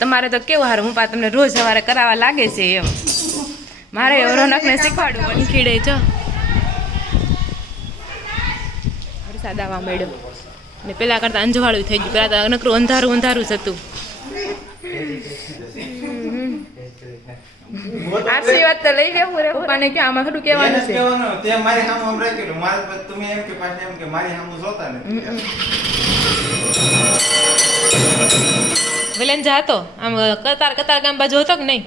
તમારે તો કેવું હારું, હું પા તમને રોજ સવારે કરાવવા લાગે છે એમ. મારે રોનકને શીખવાડું વનખીડે જો વરસાદ આવવા મળ્યો ને પેલા કરતા અંજવાળું થઈ ગયું. પેલા તો નકરું અંધારું અંધારું જ હતું. આશીર્વાદ તો લઈ લેવું રે પપ્પાને કે આમાં થોડું કહેવાનું છે. તે મારી સામે આમ રાખેલું મારે તમે એમ કે પાછા એમ કે મારી સામે જોતા નથી. વિલેન જા હતો આમ કતાર ગામ બાજુ હતો કે નહીં?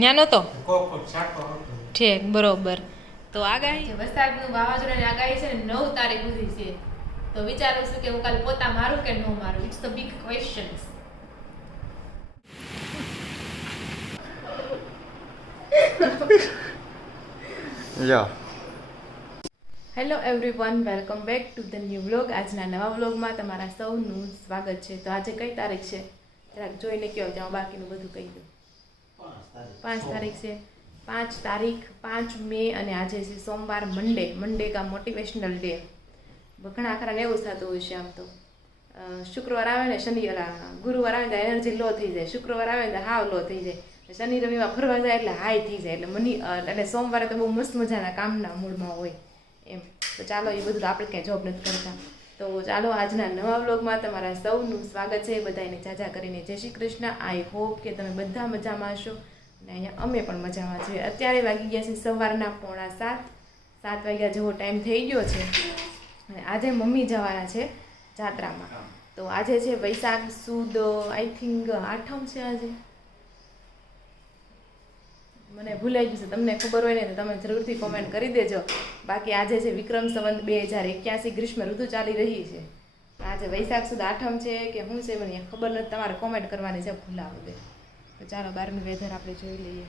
ન્યા નહોતો. ઠીક બરોબર. તો આગાહી વરસાદનું વાવાઝોડાની આગાહી છે ને 9 તારીખ સુધી છે. તો વિચારું છું કે હું કાલે પોતા મારું કે ન મારું. It's the big question. Yeah hello everyone, welcome back to the new vlog. આજના નવા વ્લોગમાં તમારા સૌનું સ્વાગત છે. તો આજે કઈ તારીખ છે જરાક જોઈને કહો, જાઉં બાકીનું બધું કહી દઉં. 5 તારીખ છે. 5 તારીખ 5 મે અને આજે છે સોમવાર, મંડે કા મોટિવેશનલ ડે. ઘણા ખરાને એવું થતું હોય છે. આમ તો શુક્રવાર આવે ને ગુરુવાર આવે ને એનર્જી લો થઈ જાય, શુક્રવાર આવે ને હાવ લો થઈ જાય, શનિ રવિમાં ફરવા જાય એટલે હાઈ થઈ જાય. એટલે સોમવારે તો બહુ મસ્ત મજાના કામના મૂડમાં હોય એમ. તો ચાલો એ બધું તો આપણે ક્યાંય જોબ નથી કરતા. તો ચાલો આજના નવા વ્લોગમાં તમારા સૌનું સ્વાગત છે. બધાને જાજા કરીને જય શ્રી કૃષ્ણ. આઈ હોપ કે તમે બધા મજામાં હશો અને અહીંયા અમે પણ મજામાં છીએ. અત્યારે વાગી ગયા છે સવારના 6:45. 7 વાગ્યા જેવો ટાઈમ થઈ ગયો છે અને આજે મમ્મી જવાના છે જાત્રામાં. તો આજે છે વૈશાખ સુદ, આઈ થિંક 8મ છે આજે. મને ભૂલાઈ ગયું છે. તમને ખબર હોય ને તો તમે જરૂરથી કોમેન્ટ કરી દેજો. બાકી આજે છે વિક્રમ સંવત 2081, ગ્રીષ્મ ઋતુ ચાલી રહી છે. આજે વૈશાખ સુદ 8મ છે કે શું છે મને ખબર નથી. તમારે કોમેન્ટ કરવાની છે, ભૂલા વગર. તો ચાલો બહારનું વેધર આપણે જોઈ લઈએ.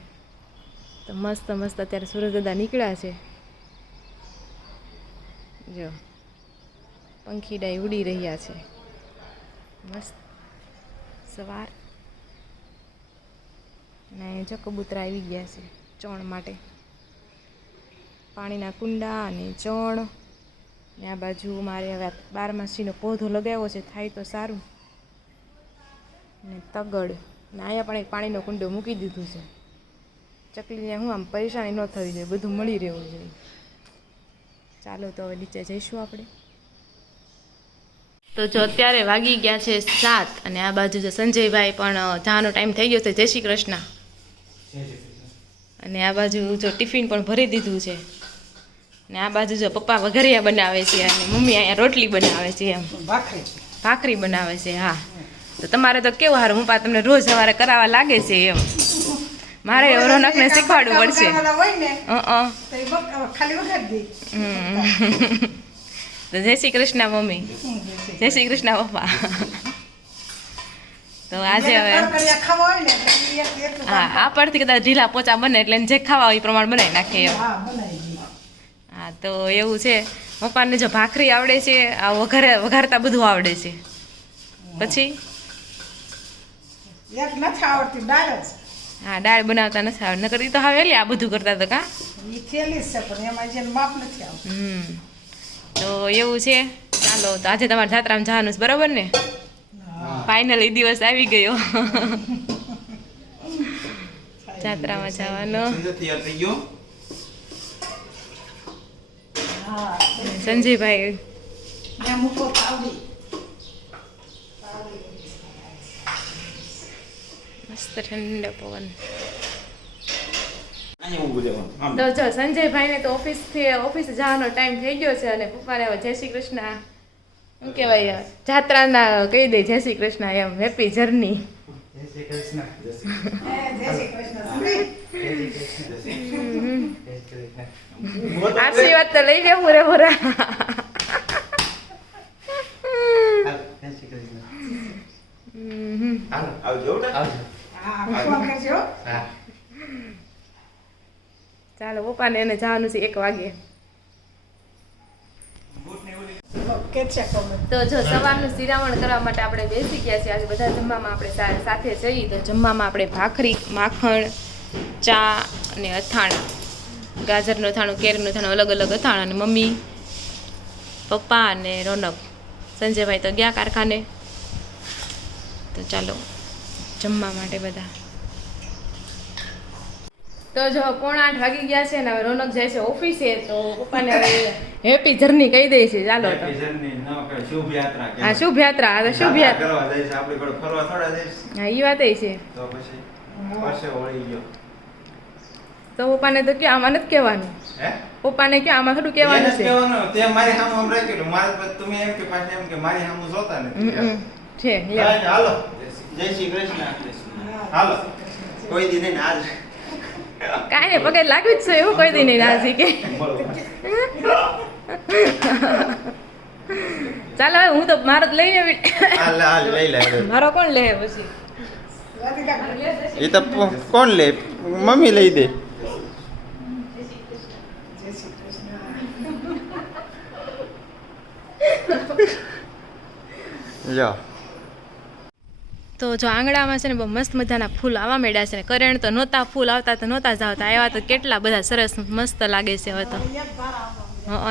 તો મસ્ત મસ્ત અત્યારે સૂરજદાદા નીકળ્યા છે. જો પંખીડાઈ ઉડી રહ્યા છે. મસ્ત સવાર ને જો કબૂતરા આવી ગયા છે ચણ માટે. પાણીના કુંડા અને ચણ ને આ બાજુ મારે હવે 12માસીનો પૌધો લગાવ્યો છે, થાય તો સારું. ને તગડ ને અહીંયા પણ એક પાણીનો કુંડો મૂકી દીધું છે. ચકલીને હું આમ પરેશાની ન થવી જોઈએ, બધું મળી રહેવું જોઈએ. ચાલો તો હવે નીચે જઈશું આપણે. તો જો અત્યારે વાગી ગયા છે 7 અને આ બાજુ જો સંજયભાઈ પણ જવાનો ટાઈમ થઈ ગયો છે. જય શ્રી કૃષ્ણ. અને આ બાજુ જો ટિફિન પણ ભરી દીધું છે. ને આ બાજુ જો પપ્પા વઘારિયા બનાવે છે અને મમ્મી અહીંયા રોટલી બનાવે છે. એમ ભાખરી બનાવે છે. હા, તો તમારે તો કેવું હારું, હું પા તમને રોજ સવારે કરાવવા લાગે છે એમ. મારે રોનકને શીખવાડવું પડશે. તો જય શ્રી કૃષ્ણ મમ્મી, જય શ્રી કૃષ્ણ પપ્પા. તો આજે હવે હા આ પરથી કદાચ ઢીલા પોચા બને એટલે જે ખાવા હોય એ પ્રમાણે બનાવી નાખીએ એમ. હા તો એવું છે. પપ્પાને જો ભાખરી આવડે છે, આ વઘારતા બધું આવડે છે. પછી હા દાળ બનાવતા નથી આવડે, નકર તો હવે આ બધું કરતા તો કા. તો એવું છે. ચાલો તો આજે તમારે જાત્રામાં જવાનું છે બરાબર ને? ફાઇનલી દિવસ આવી ગયો જાત્રામાં જવાનો. સંજયભાઈ મસ્ત ઠંડો પવન. તો જો સંજયભાઈને તો ઓફિસ જવાનો ટાઈમ થઈ ગયો છે અને પપ્પાને હવે જય શ્રી કૃષ્ણ શું કહેવાય જાત્રાના કહી દે જય શ્રી કૃષ્ણ એમ. Happy journey. આશીર્વાદ તો લઈ લેવું રે પૂરા. ચાલો પપ્પાને એને જવાનું છે 1 વાગે. તો જો સવારનું શિરામણ કરવા માટે આપણે બેસી ગયા છીએ. આજે બધા જમવામાં આપણે સાથે જઈએ. તો જમવામાં આપણે ભાખરી, માખણ, ચા અને અથાણા, ગાજરનું અથાણું, કેરીનું અથાણું, અલગ અલગ અથાણા. અને મમ્મી, પપ્પા અને રોનક. સંજયભાઈ તો ગયા કારખાને. તો ચાલો જમવા માટે બધા. તો જો 7:45 વાગી ગયા છે ને હવે રોનક જાય છે ઓફિસે, તો પપ્પાને હવે હેપી જર્ની કહી દે છે. ચાલો તો Happy journey, ન કહે, શુભ યાત્રા કહેવાય. હા, શુભ યાત્રા. આ તો શુભ યાત્રા. કરવા જાય છે, આપણે કોઈ ફરવા થોડા જઈશ. હા, એ વાત છે. તો પછી પરસેવો વળી ગયો. તો પપ્પાને તો કે આમાં નથી કહેવાનું. હે? પપ્પાને કે આમાં થોડું એને કહેવાનું જ છે. કહેવાનું, તે મારી સામે આમ રાખેલું. મારે પછી તમે એમ કે પાછા એમ કે મારી સામે જોતા નથી. છે લ્યો. હા, હાલો જય શ્રી કૃષ્ણ. હાલો કોઈ દી નહીં આજ કાંઈ નહીં, પગે લાગ્યું જ છે એવું કોઈ દી નહીં નાસી કે. ચાલો હવે હું તો મારો જ લઈને આવી. હાલ લઈ લે. મારો કોણ લે પછી? એ તો કોણ લે? મમ્મી લઈ દે. લ્યો. તો જો આંગણામાં છે ને બહુ મસ્ત મજાના ફૂલ આવવા માંડ્યા છે ને. કરેણ તો નહોતા, ફૂલ આવતા તો નહોતા જ આવતા, આવ્યા તો કેટલા બધા સરસ મસ્ત લાગે છે હવે તો.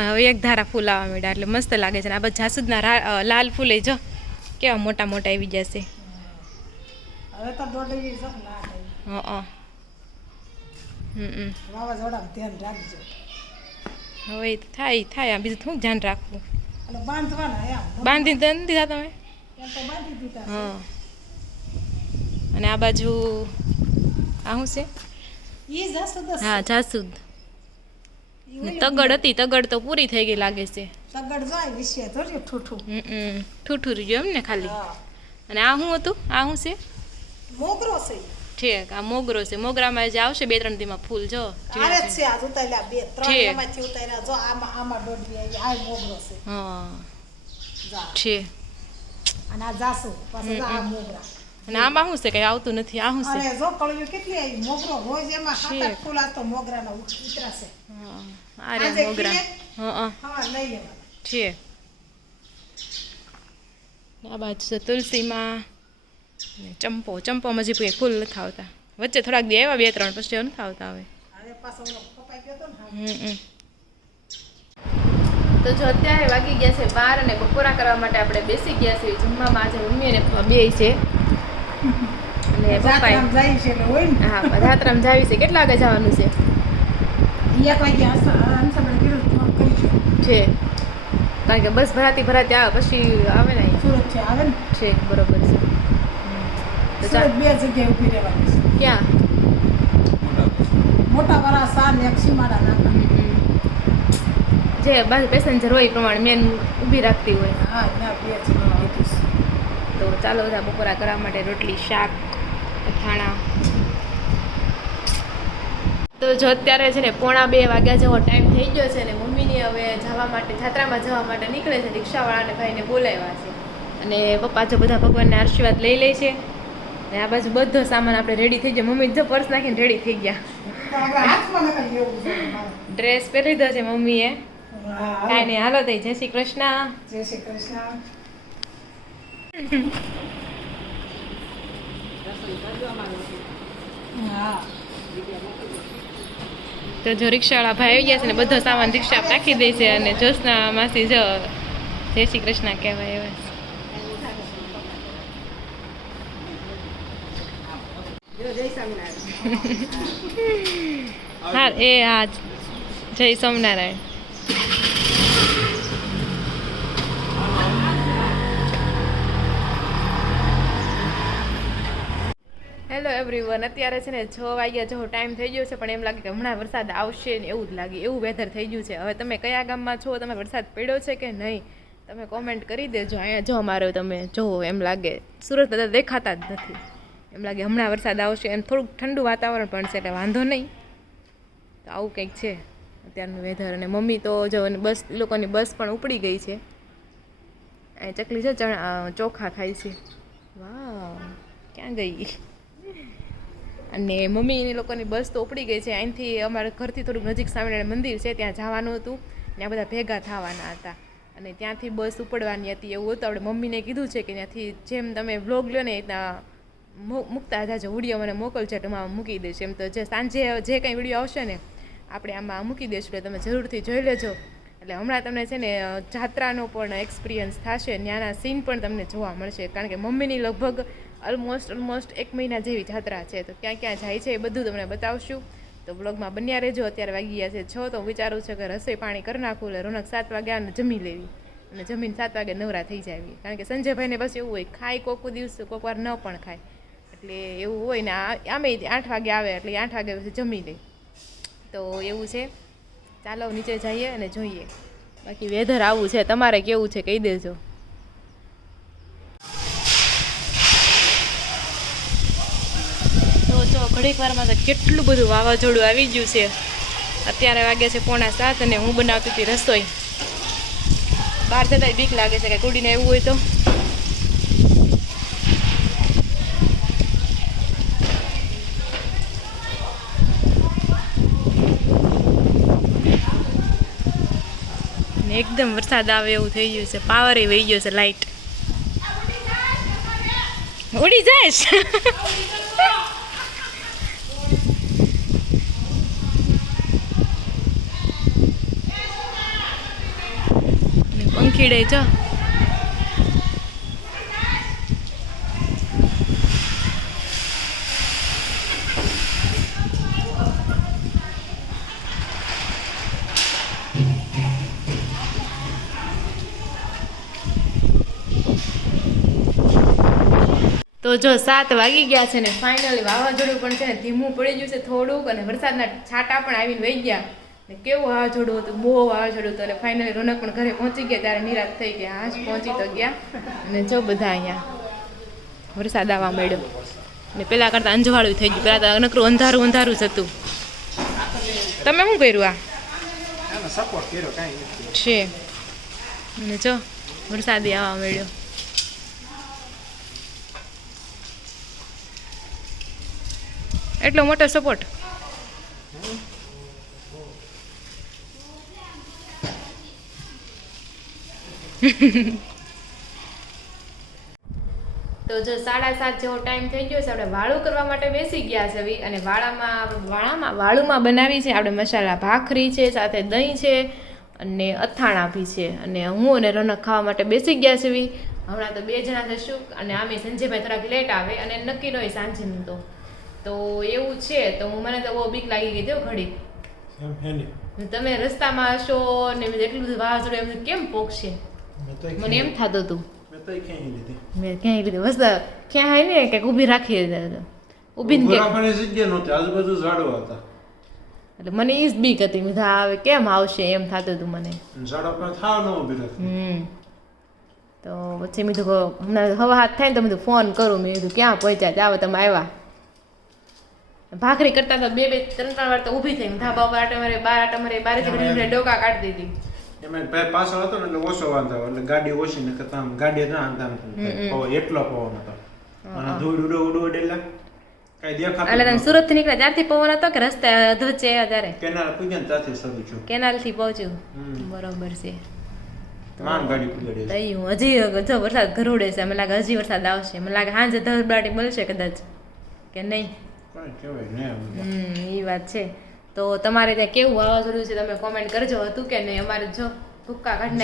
હવે એક ધારા ફૂલ આવવા માંડ્યા એટલે મસ્ત લાગે છે ને. આ બધા જાસૂદના લાલ ફૂલે જો કેવા મોટા મોટા આવી જશે. હવે તો દોડી છે ના હા. વાવાઝોડામાં ધ્યાન રાખજો હવે એ તો થાય બીજું શું ધ્યાન રાખવું? અને બાંધવાના એમ બાંધી તો નથી થતા તમે? એમ તો બાંધી દીધા છે. હા. અને આ બાજુ આ શું છે? ઈ જાસૂદ જ હા, જાસૂદ. ને તગડ હતી, તગડ તો પૂરી થઈ ગઈ લાગે છે. તગડ જાય વિશે ધોર્યું ઠૂઠું. ઠૂઠું રહ્યું એમ ને ખાલી. હા અને આ શું હતું? આ શું છે? મોગરો છે ઠીક, આ મોગરો છે. મોગરામાં જે આવશે 2-3 દીમાં ફૂલ જો. આરે જ છે આ ઉતાર્યા બે ત્રણ ઠીક. એમાંથી ઉતાર્યા જો આમાં દોડી આવી આ મોગરો છે હા, જા છે. અને આ જાસૂદ પાછું આ મોગરા અને આમાં શું છે? કઈ આવતું નથી. આ શું છે? અને જો કળિયું કેટલી આવી મોગરો રોજ એમાં ઠીક. 7-8 ફૂલ આ તો મોગરાના ઉતરાશે હા, આ રે આજે મોગરા. ખીલે? હા, હા લઈ લેવાના છે. આ બાજુ છે તુલસીમાં. ને ચંપોમાં જે કોઈ ફૂલ નથી આવતા. વચ્ચે થોડાક દી આવ્યા 2-3, પછી નથી આવતા હવે. હવે પાછો ઓલો કપાઈ ગયો તો ને તો જો અત્યારે વાગી ગયા છે 12 અને બપોરા કરવા માટે આપણે બેસી ગયા છીએ જમવામાં. આજે મમ્મી અને પપ્પા બે છે અને પપ્પા જાત્રામાં જાય છે એટલે હોય ને હા પધાત્રામ જાવી છે. કેટલા વાગે જવાનું છે? 1 વાગે હંસાબેન કીધું ફોન કરી છે કારણ કે બસ ભરાતી આવે પછી આવે ને સુરત છે આવે ને છે બરોબર છે. તો સુરત 2 જગ્યાએ ઊભી રહેવાની છે ક્યાં? મોટા વાળા સાર ને એક સીમાડા નાખા જે બાજુ પેસેન્જર હોય એ પ્રમાણે મેન ઊભી રાખતી હોય. હા ના 2 જગ્યાએ કીધું છે. તો ચાલો બધા બપોરા કરવા માટે રોટલી શાક અથાણા. તો જો અત્યારે છે ને 1:45 વાગ્યા જેવો ટાઈમ થઈ ગયો છે ને મમ્મીની હવે જવા માટે જાત્રામાં જવા માટે નીકળે છે. રિક્ષાવાળાને ભાઈને બોલાવ્યા છે અને પપ્પા જો બધા ભગવાનના આશીર્વાદ લઈ લે છે. ને આ બાજુ બધો સામાન આપણે રેડી થઈ ગયો. મમ્મી જો પર્સ નાખીને રેડી થઈ ગયા. તો આપણે હાથમાં નકલ લેવું છે મારે. ડ્રેસ પહેરી લીધો છે મમ્મીએ. હા કાંઈ નહીં, હાલો તઈ જય શ્રી કૃષ્ણ. જય શ્રી કૃષ્ણ. હા તો જો રિક્ષાવાળા ભાઈ આવી ગયા છે ને બધો સામાન રિક્ષા રાખી દે છે અને જોશના માસી જો જય શ્રી કૃષ્ણ કહેવાય એવા હા એ હા જય સોમનારાયણ. હેલો એવરીવન, અત્યારે છે ને 6 વાગ્યા જેવો ટાઈમ થઈ ગયો છે પણ એમ લાગે કે હમણાં વરસાદ આવશે ને એવું જ લાગે, એવું વેધર થઈ ગયું છે. હવે તમે કયા ગામમાં છો, તમે વરસાદ પડ્યો છે કે નહીં તમે કોમેન્ટ કરી દેજો. અહીંયા જો અમારો તમે જુઓ એમ લાગે સુરત બધા દેખાતા જ નથી. એમ લાગે હમણાં વરસાદ આવશે. એમ થોડુંક ઠંડુ વાતાવરણ પણ છે એટલે વાંધો નહીં. તો આવું કંઈક છે અત્યારનું વેધર. અને મમ્મી તો જો બસ એ લોકોની બસ પણ ઉપડી ગઈ છે. અહીં ચકલી છે ચોખા ખાય છે. વાહ ક્યાં ગઈ? અને મમ્મી લોકોની બસ તો ઉપડી ગઈ છે. અહીંથી અમારા ઘરથી થોડુંક નજીક સ્વામિનારાયણ મંદિર છે ત્યાં જવાનું હતું. ત્યાં બધા ભેગા થવાના હતા અને ત્યાંથી બસ ઉપડવાની હતી એવું હતું. આપણે મમ્મીને કીધું છે કે ત્યાંથી જેમ તમે વ્લોગ લો ને ત્યાં મૂકતા જાજો, વિડીયો મને મોકલજો એટલે હું મૂકી દઈશ. એમ તો જે સાંજે જે કંઈ વિડીયો આવશે ને આપણે આમાં મૂકી દઈશું એટલે તમે જરૂરથી જોઈ લેજો. એટલે હમણાં તમને છે ને જાત્રાનો પણ એક્સપિરિયન્સ થશે, ત્યાંના સીન પણ તમને જોવા મળશે. કારણ કે મમ્મીની લગભગ ઓલમોસ્ટ 1 મહિના જેવી જાત્રા છે. તો ક્યાં ક્યાં જાય છે એ બધું તમને બતાવશું. તો બ્લોગમાં બન્યા રહેજો. અત્યારે વાગી ગયા છે 6. તો હું વિચારું છું કે રસોઈ પાણી કરી નાખું એટલે રોનક 7 વાગ્યા અને જમી લેવી અને જમીને 7 વાગે નવરા થઈ જાવી. કારણ કે સંજયભાઈને બસ એવું હોય, ખાય કોક દિવસ કોક વાર ન પણ ખાય, એટલે એવું હોય ને આમે 8 વાગે આવે એટલે 8 વાગે પછી જમી લે. તો એવું છે. ચાલો નીચે જઈએ અને જોઈએ. બાકી વેધર આવું છે, તમારે કેવું છે કહી દેજો. તો જો ઘડીક વારમાં તો કેટલું બધું વાવાઝોડું આવી ગયું છે. અત્યારે વાગ્યા છે 6:45 અને હું બનાવતી હતી રસોઈ. બહાર જતાં બીક લાગે છે કે કુડીને એવું હોય તો. એકદમ વરસાદ આવે એવું થઈ ગયું છે. પાવર એ વહી ગયો છે. લાઈટ ઉડી જાય. પંખીડે જો તો જો 7 વાગી ગયા છે ને ફાઇનલી વાવાઝોડું પણ છે ને ધીમું પડી ગયું છે થોડુંક અને વરસાદના છાંટા પણ આવીને વહી ગયા ને કેવું વાવાઝોડું હતું, બહુ વાવાઝોડું હતું. અને ફાઇનલી રોનક પણ ઘરે પહોંચી ગયા ત્યારે નિરાશ થઈ ગયા. હા પહોંચી તો ગયા અને જો બધા અહીંયા વરસાદ આવવા માંડ્યો ને પહેલાં કરતાં અંજવાળું થઈ ગયું. પહેલાં તો નકરું અંધારું અંધારું જ હતું. તમે શું કર્યું? આ સપોર્ટ કર્યો કાંઈ છે અને જો વરસાદી આવવા માંડ્યો. એટલો મોટો સપોર્ટ. તો જો 7:30 જેવો ટાઈમ થઈ ગયો છે. આપણે વાળું કરવા માટે બેસી ગયા છે અને વાળુમાં બનાવી છે આપણે મસાલા ભાખરી છે, સાથે દહીં છે અને અથાણા બી છે. અને હું અને રોનક ખાવા માટે બેસી ગયા છે. હમણાં તો 2 જણા થશું અને આમે સંજયભાઈ થોડાક લેટ આવે અને નક્કી ન હોય સાંજનું તો એવું છે. તો મને તો બહુ બીક લાગી ગઈ ઘડી. તમે રસ્તામાં હશો ને એટલું બધું વાવાઝોડું એમ કેમ પોગશે મને એમ થતું હતું. મેં ક્યાંય લીધી બસ ક્યાં ને કંઈક ઊભી રાખી ઊભી ને આજુબાજુ ઝાડવા હતા એટલે મને એ જ બીક હતી. મેં હવે કેમ આવશે એમ થતું હતું મને. તો પછી મેં કીધું હમણાં હવા હાથ થાય ને તો મેં ફોન કરું. મેં કીધું ક્યાં પહોંચ્યા? આવો તમે આવ્યા. ભાખરી કરતા તો 2-3 વાર તો ઊભી થઈ. ધાબા પર આટો મારે બારેથી ડોકા કાઢતી હતી. એમાં પાછળ હતો ને એટલે ઓછો વાંધો એટલે ગાડી ઓછી ને કરતા ગાડી ના આંતા એટલો પવન હતો અને ધૂળ ઉડેલા કઈ દેખાતું એટલે તમે સુરત થી નીકળ્યા ત્યારથી પવન હતો કે રસ્તે અધવચ્ચે ત્યારે કેનાલ પૂજન ત્યાંથી શરૂ છું. કેનાલ થી પહોંચ્યું. બરોબર છે. માન ગાડી પૂજડી તઈ હું હજી જો વરસાદ ગરુડે છે. મને લાગે હજી વરસાદ આવશે. મને લાગે સાંજે ધરબાટી મળશે કદાચ કે નહીં. એ વાત છે. તો તમારે ત્યાં કેવું વાવાઝોડું છે તમે કોમેન્ટ કરજો. હતું કે નહીં? અમારે જો ભૂક્કા કાઢને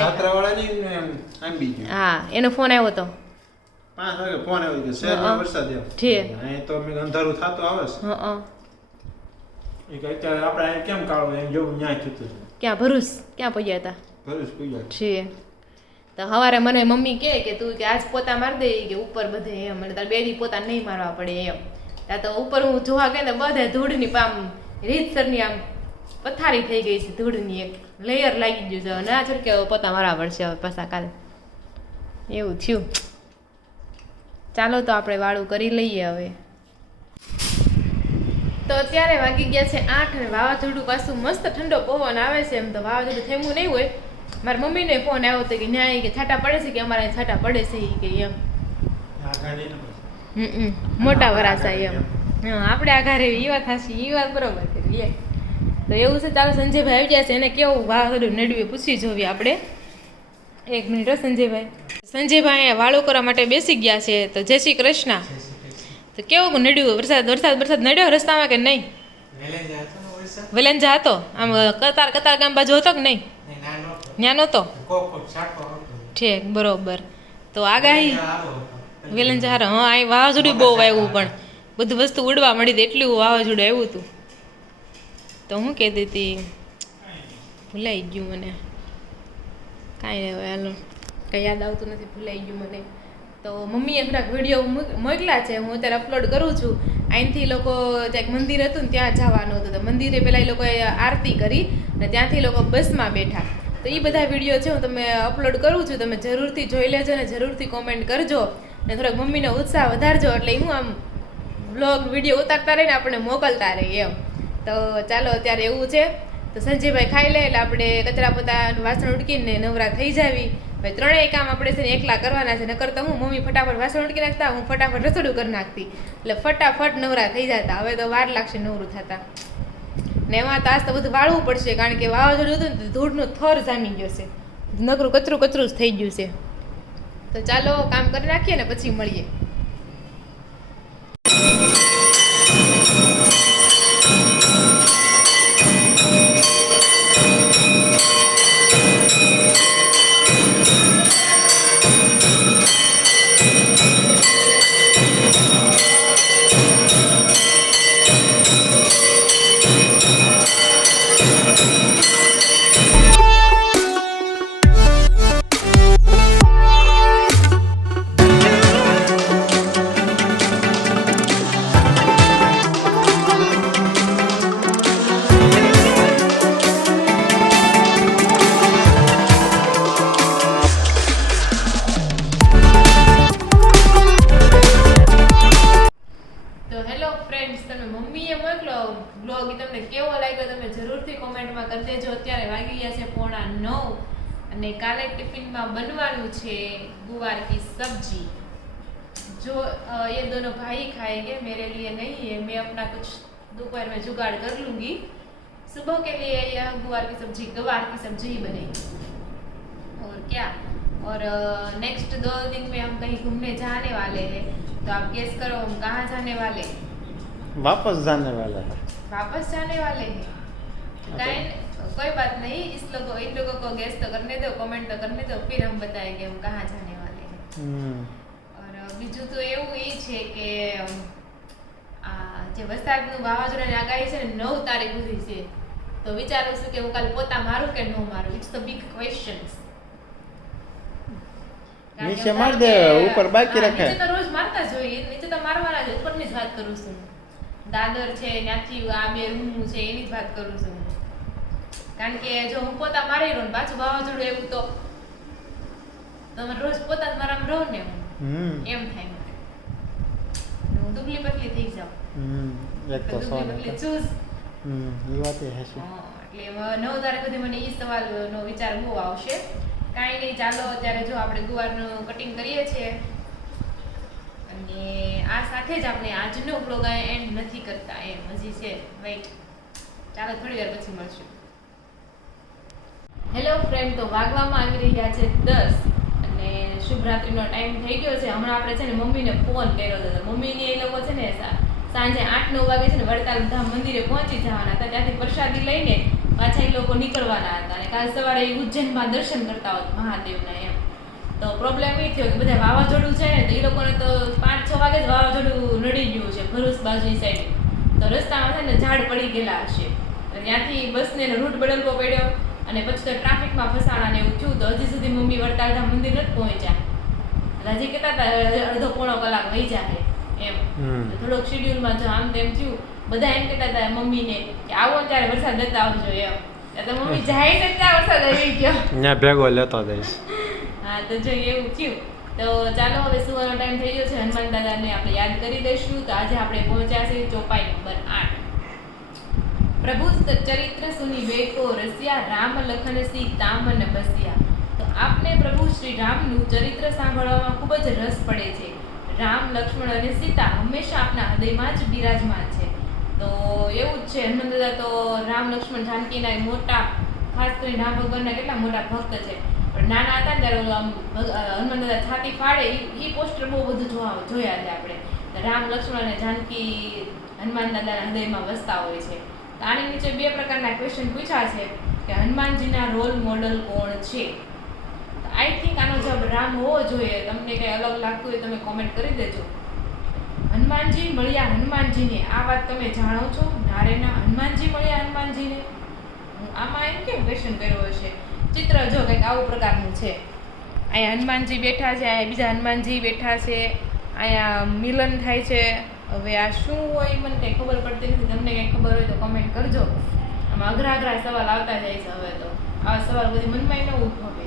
હા એનો ફોન આવ્યો હતો 5 વાગે ફોન આવ્યો કે શહેરમાં વરસાદ આવ્યો. અહીં તો મેં અંધારું થતું આવે છે. એ કે અત્યારે આપણે અહીં કેમ કાળો એમ જેવું ન્યાય થતું. ક્યાં ભરૂચ? ક્યાં પહોંચ્યા હતા? ભરૂચ પૂજા છે. તો સવારે મને મમ્મી કે તું કે આજ પોતા મારી દે કે ઉપર બધે એમ મને તારે 2 દી પોતા નહીં મારવા પડે એમ. ત્યાં તો ઉપર હું જોવા ગઈ ને બધે ધૂળની પામ રીતસરની આમ પથારી થઈ ગઈ છે. ધૂળની એક લેયર લાગી ગયું છે. ના છોડકે પોતા મારવા પડશે હવે પાછા કાલે. એવું થયું. ચાલો તો આપણે વાળું કરી લઈએ હવે. તો અત્યારે વાગી ગયા છે 8 અને વાવાઝોડું પાછું મસ્ત ઠંડો પવન આવે છે. એમ તો વાવાઝોડું થયું નહીં હોય. મારા મમ્મીને ફોન આવ્યો હતો કે ન્યાય કે છાંટા પડે છે કે અમારે છાંટા પડે છે કે એમ મોટા વરાસા એમ. હા આપણે આઘા રહેવી એ વાત હાસી. એ વાત બરોબર કરી. તો એવું છે. ચાલો સંજયભાઈ આવી ગયા છે. એને કેવું વાવાઝોડું નડ્યું પૂછી જોવી આપણે. 1 મિનિટ સંજયભાઈ. સંજયભાઈ વાળું કરવા માટે બેસી ગયા છે. તો જય શ્રી કૃષ્ણ. તો કેવું નડ્યું? વરસાદ નડ્યો રસ્તામાં કે નહીં? વેલેન્જા હતો આમ કતાર ગામ બાજુ હતો કે નહીં? ત્યાં નહોતો. ઠીક બરોબર. તો આગાહી વેલંજાર હા આ વાવાઝોડું બહુ આવ્યું પણ બધું વસ્તુ ઉડવા મળી હતી એટલું વાવાઝોડું આવ્યું હતું તો હું કહેતી હતી ભૂલાઈ ગયું મને કાંઈ નહીં હવે હાલો કંઈ યાદ આવતું નથી ભૂલાઈ ગયું મને તો મમ્મીએ થોડાક વિડીયો મોકલા છે હું અત્યારે અપલોડ કરું છું અહીંથી લોકો જ્યાં મંદિર હતું ને ત્યાં જવાનું હતું તો મંદિરે પહેલાં એ લોકોએ આરતી કરી અને ત્યાંથી લોકો બસમાં બેઠા તો એ બધા વિડીયો છે હું તમે અપલોડ કરું છું તમે જરૂરથી જોઈ લેજો ને જરૂરથી કોમેન્ટ કરજો ને થોડોક મમ્મીનો ઉત્સાહ વધારજો એટલે હું આમ બ્લોગ વિડીયો ઉતારતા રહીને આપણને મોકલતા રહીએ એમ તો ચાલો અત્યારે એવું છે તો સંજયભાઈ ખાઈ લે એટલે આપણે કચરા પોતા વાસણ ઉટકીને નવરા થઈ જાવી ભાઈ ત્રણેય કામ આપણે છે ને એકલા કરવાના છે નકર તો હું મમ્મી ફટાફટ વાસણ ઉટકી નાખતા હું ફટાફટ રસોડું કરી નાખતી એટલે ફટાફટ નવરા થઈ જતા હવે તો વાર લાગશે નવરું થતા ને એમાં તો આજ તો બધું વાળવું પડશે કારણ કે વાવાઝોડું હતું ને ધૂળનો થર જામી ગયો છે નકરું કચરું જ થઈ ગયું છે તો ચાલો કામ કરી નાખીએ ને પછી મળીએ બ્લોગ તમને કેવો લાગ્યો તમે જરૂરથી કોમેન્ટમાં કરી દેજો અત્યારે વાગી ગયા છે 8:45 અને કાલે ટિફિનમાં બનવાનું છે ગુવાર की सब्जी जो ये दोनों भाई खाएंगे मेरे लिए नहीं है मैं अपना कुछ दोपहर में जुगाड़ कर लूंगी सुबह के लिए यह गवार की सब्जी ही बनेगी और क्या और नेक्स्ट 2 दिन में हम कहीं घूमने जाने वाले हैं तो आप गेस करो हम कहाँ जाने वाले हैं वापस जाने वाला है कोई बात नहीं इन लोगों को गेस तो करने दो कमेंट तो करने दो फिर हम बताएंगे हम कहाँ जाने वाले हैं और બીજું તો એવું એ છે કે આ જે વરસાદનું વાવાઝોડાની આગાહી છે ને 9 તારીખ સુધી છે તો વિચારું છું કે હું કાલે પોતા મારું કે ન મારું ઇટ્સ ધ બિગ ક્વેશ્ચન્સ નીચે માર દે ઉપર બાકી રાખે નીચે તો રોજ મારતા જોઈએ નીચે તો મારવાના જ ઉપરની જ વાત કરું છું દાદર છે ત્યાંથી આ બે રૂમ છે એની જ વાત કરું છું કારણ કે જો હું પોતા મારી રહું પાછું વાવાઝોડું એવું તો તમે રોજ પોતા જ મારામાં રહો ને એમ થાય મને હું દુબળી પતલી થઈ જાઉં એક તો દુબળી ચૂસ એ વાત એ હશે એટલે 9 તારીખ સુધી મને એ સવાલનો વિચાર બહુ આવશે કાંઈ નહીં ચાલો અત્યારે જો આપણે ગુવારનું કટિંગ કરીએ છીએ અને આ સાથે જ આપણે આજનો બ્લોગ એન્ડ નથી કરતા એમ હજી છે વેઇટ ચાલો થોડી વાર પછી મળશું હેલો ફ્રેન્ડ તો વાગવામાં આવી રહ્યા છે 10 અને શુભ રાત્રિનો ટાઈમ થઈ ગયો છે હમણાં આપણે છે ને મમ્મીને ફોન કર્યો હતો મમ્મીને એ લોકો છે ને સાંજે 8-9 વાગે છે ને વડતાલ ધામ મંદિરે પહોંચી જવાના હતા ત્યાંથી પ્રસાદી લઈને પાછા એ લોકો નીકળવાના હતા અને કાલ સવારે ઉજ્જૈનમાં દર્શન કરતા હોત મહાદેવના એમ તો પ્રોબ્લેમ એ થયો કે બધા વાવાઝોડું છે ને તો એ લોકોને તો 5-6 વાગે જ વાવાઝોડું નડી ગયું છે ભરૂચ બાજુની સાઈડ તો રસ્તામાં છે ને ઝાડ પડી ગયેલા હશે ત્યાંથી બસને રૂટ બદલવો પડ્યો અને પછી તો ટ્રાફિકમાં ફસાણા ને એવું થયું તો હજી સુધી મમ્મી વડતાલ ધામ મંદિર નથી પહોંચ્યા હજી કહેતા હતા અડધો પોણો કલાક વહી જાય એમ થોડોક શેડ્યુલમાં જો આમ તેમ થયું બધા એમ કહેતા હતા મમ્મીને કે આવો ત્યારે વરસાદ લેતા આવજો એમ તો મમ્મી જાય ને ત્યાં વરસાદ આવી ગયો ત્યાં ભેગો લેતો જઈશ હા તો જો એવું થયું તો ચાલો હવે સુવાનો ટાઈમ થઈ ગયો છે હનુમાન દાદાને આપણે યાદ કરી દઈશું તો આજે આપણે પહોંચ્યા છે ચોપાઈ નંબર 8 પ્રભુ ચરિત્ર સુની બેકો રસિયા રામ લખન સીતા મન બસિયા તો આપને પ્રભુ શ્રી રામનું ચરિત્ર સાંભળવામાં ખૂબ જ રસ પડે છે રામ લક્ષ્મણ અને સીતા હંમેશા આપના હૃદયમાં જ બિરાજમાન છે તો એવું જ છે હનુમાન દાદા તો રામ લક્ષ્મણ જાનકીના મોટા ખાસ કરીને રામ ભગવાનના કેટલા મોટા ભક્ત છે પણ નાના હતા ને ત્યારે આમ હનુમાન દાદા છાતી ફાડે એ પોસ્ટર બહુ બધું જોયા છે આપણે રામ લક્ષ્મણ અને જાનકી હનુમાન દાદાના હૃદયમાં વસતા હોય છે આની નીચે 2 પ્રકારના ક્વેશ્ચન પૂછ્યા છે કે હનુમાનજીના રોલ મોડલ કોણ છે આઈ થિંક આનો જવાબ રામ હોવો જોઈએ. તમને કંઈ અલગ લાગતું હોય તમે કોમેન્ટ કરી દેજો. હનુમાનજી મળ્યા હનુમાનજીને, આ વાત તમે જાણો છો? નારેના હનુમાનજી મળ્યા હનુમાનજીને. આમાં એમ કેમ ક્વેશ્ચન કર્યો હશે? ચિત્ર જો કંઈક આવું પ્રકારનું છે. અહીંયા હનુમાનજી બેઠા છે, અહીંયા બીજા હનુમાનજી બેઠા છે, અહીંયા મિલન થાય છે. હવે આ શું હોય મને કંઈ ખબર પડતી નથી. તમને કંઈ ખબર હોય તો કમેન્ટ કરજો. આમાં અઘરા અઘરા સવાલ આવતા જાય છે. હવે તો આવા સવાલ બધી મનમાં ન ઉઠાવે.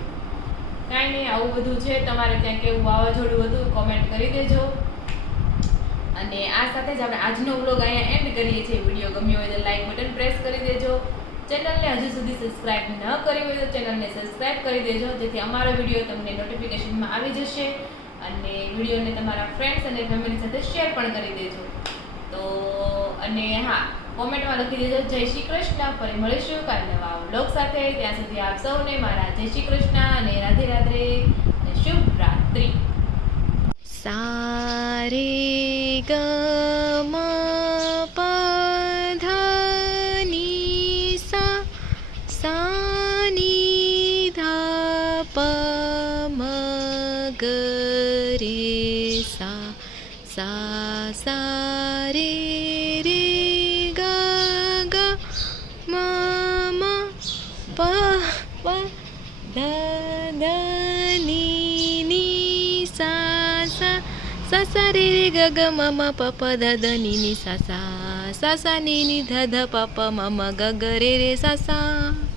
કાંઈ નહીં, આવું બધું છે. તમારે ત્યાં કેવું વાવાઝોડું હતું કોમેન્ટ કરી દેજો. અને આ સાથે જ આપણે આજનો વ્લોગ અહીંયા એન્ડ કરીએ છીએ. વિડીયો ગમ્યો હોય તો લાઈક બટન પ્રેસ કરી દેજો. ચેનલને હજુ સુધી સબસ્ક્રાઇબ ન કરી હોય તો ચેનલને સબસ્ક્રાઇબ કરી દેજો, જેથી અમારો વિડીયો તમને નોટિફિકેશનમાં આવી જશે. અને વિડીયોને તમારા ફ્રેન્ડ્સ અને ફેમિલી સાથે શેર પણ કરી દેજો. તો અને હા, કોમેન્ટમાં લખી દેજો જય શ્રી કૃષ્ણ. ફરી મળીશું કાલે નવા વ્લોગ સાથે. ત્યાં સુધી આપ સૌને મારા જય શ્રી કૃષ્ણ અને રાધે રાધે અને શુભ રાત્રિ. સારે ગ મ પ ધ ની સા સા ની ધ પ મ ગ રે સા સા સા રે રે ગ ગ મ મ પ પ ધ ધ ની ની સા સા સા સા રે રે ગ ગ મ મ પ પ ધ ધ ની ની સા સા સા સા ની ની ધ ધ પ પ મ મ ગ ગ રે રે સા સા.